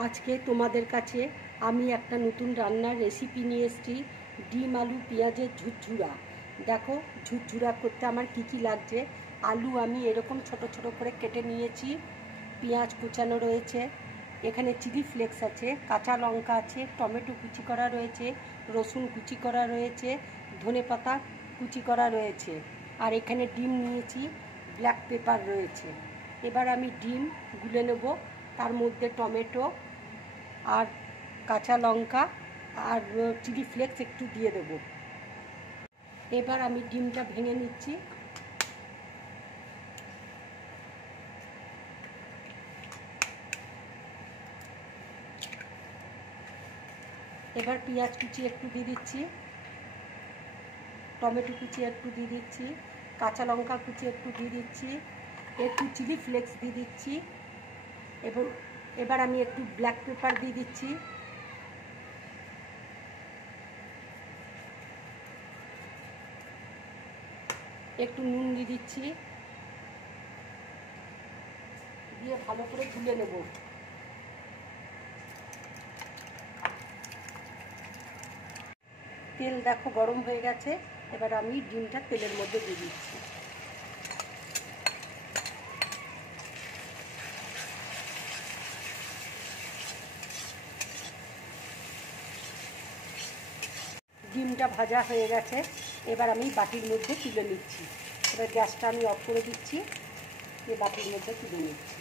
আজকে তোমাদের কাছে আমি একটা নতুন রান্নার রেসিপি নিয়ে এসেছি। ডিম আলু পেঁয়াজের ঝুরঝুরা। দেখো ঝুরঝুরা করতে আমার কি কি লাগছে। আলু আমি এরকম ছোট ছোট করে কেটে নিয়েছি, পেঁয়াজ কুচানো রয়েছে, এখানে চিলি ফ্লেক্স আছে, কাঁচা লঙ্কা আছে, টমেটো কুচি করা রয়েছে, রসুন কুচি করা রয়েছে, ধনেপাতা কুচি করা রয়েছে, আর এখানে ডিম নিয়েছি, ব্ল্যাক পেপার রয়েছে। এবার আমি ডিম গুলে নেব, তার মধ্যে টমেটো আর কাঁচা লঙ্কা আর চিলি ফ্লেক্স একটু দিয়ে দেব। এবার আমি ডিমটা ভেঙে নিচ্ছি। এবার পেঁয়াজ কুচি একটু দিয়ে দিচ্ছি, টমেটো কুচি একটু দিয়ে দিচ্ছি, কাঁচা লঙ্কা কুচি একটু দিয়ে দিচ্ছি, একটু চিলি ফ্লেক্স দিয়ে দিচ্ছি, এবং এবার আমি একটু ব্ল্যাক পেপার দিয়ে দিচ্ছি, একটু নুন দিয়ে দিচ্ছি, দিয়ে ভালো করে গুলে নেব। তেল দেখো গরম হয়ে গেছে, এবার আমি ডিমটা তেলের মধ্যে দিয়ে দিচ্ছি। ডিমটা ভাজা হয়ে গেছে, এবার আমি বাটির মধ্যে তুলে নিচ্ছি। এবার গ্যাসটা আমি অফ করে দিচ্ছি, দিয়ে বাটির মধ্যে তুলে নিচ্ছি।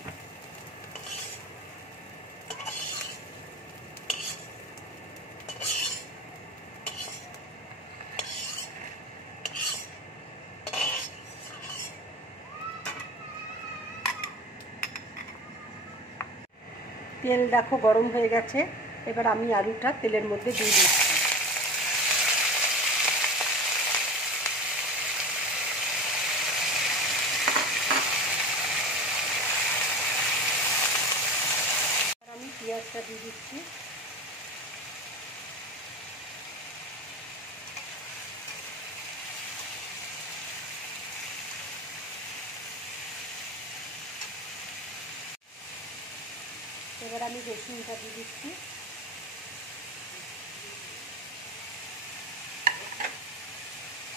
তেল দেখো গরম হয়ে গেছে, এবার আমি আলুটা তেলের মধ্যে দিয়ে দিচ্ছি। আমি পেঁয়াজটা দিয়ে দিচ্ছি, এবার আমি রসুনটা দিয়ে দিচ্ছি,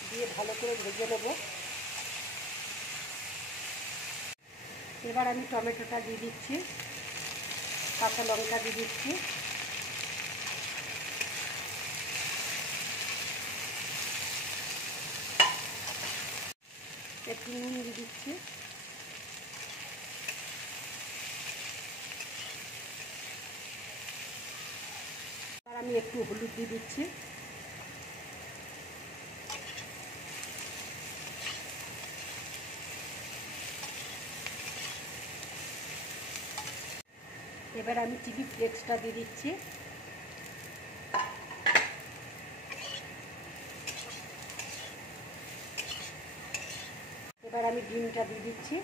দিয়ে ভালো করে ভেজে নেব। এবার আমি টমেটোটা দিয়ে দিচ্ছি, কাঁচা লঙ্কা দিয়ে দিচ্ছি, একটু নুন দিয়ে দিচ্ছি, আর আমি একটু হলুদ দিয়ে দিচ্ছি, এবার আমি চিলি ফ্লেক্সটা দিয়ে দিচ্ছি, এবার আমি ডিমটা দিয়ে দিচ্ছি,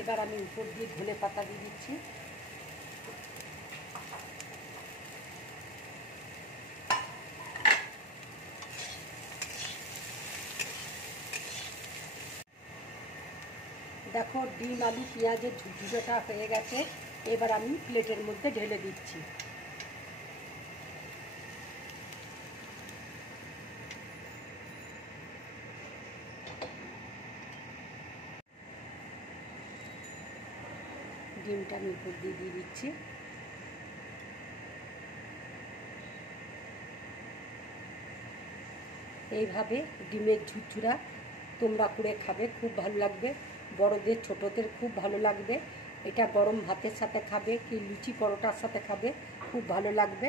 এবার আমি উপর দিয়ে ধনেপাতা দিয়ে দিচ্ছি, দেখো ডিম আলু পেঁয়াজের ঝুরঝুরাটা হয়ে গেছে, এবার আমি প্লেটের মধ্যে ঢেলে দিচ্ছি। ডিমটা আমি উপর দিয়ে দিয়ে দিচ্ছি। এইভাবে ডিমের ঝুরঝুরা তোমরা করে খাবে, খুব ভালো লাগবে। বড়দের ছোটদের খুব ভালো লাগবে। এটা গরম ভাতের সাথে খাবে কি লুচি পরোটার সাথে খাবে, খুব ভালো লাগবে।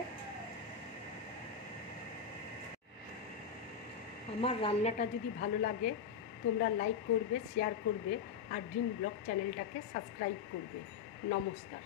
আমার রান্নাটা যদি ভালো লাগে তোমরা লাইক করবে, শেয়ার করবে, আর ড্রিম ব্লগ চ্যানেলটাকে সাবস্ক্রাইব করবে। নমস্কার।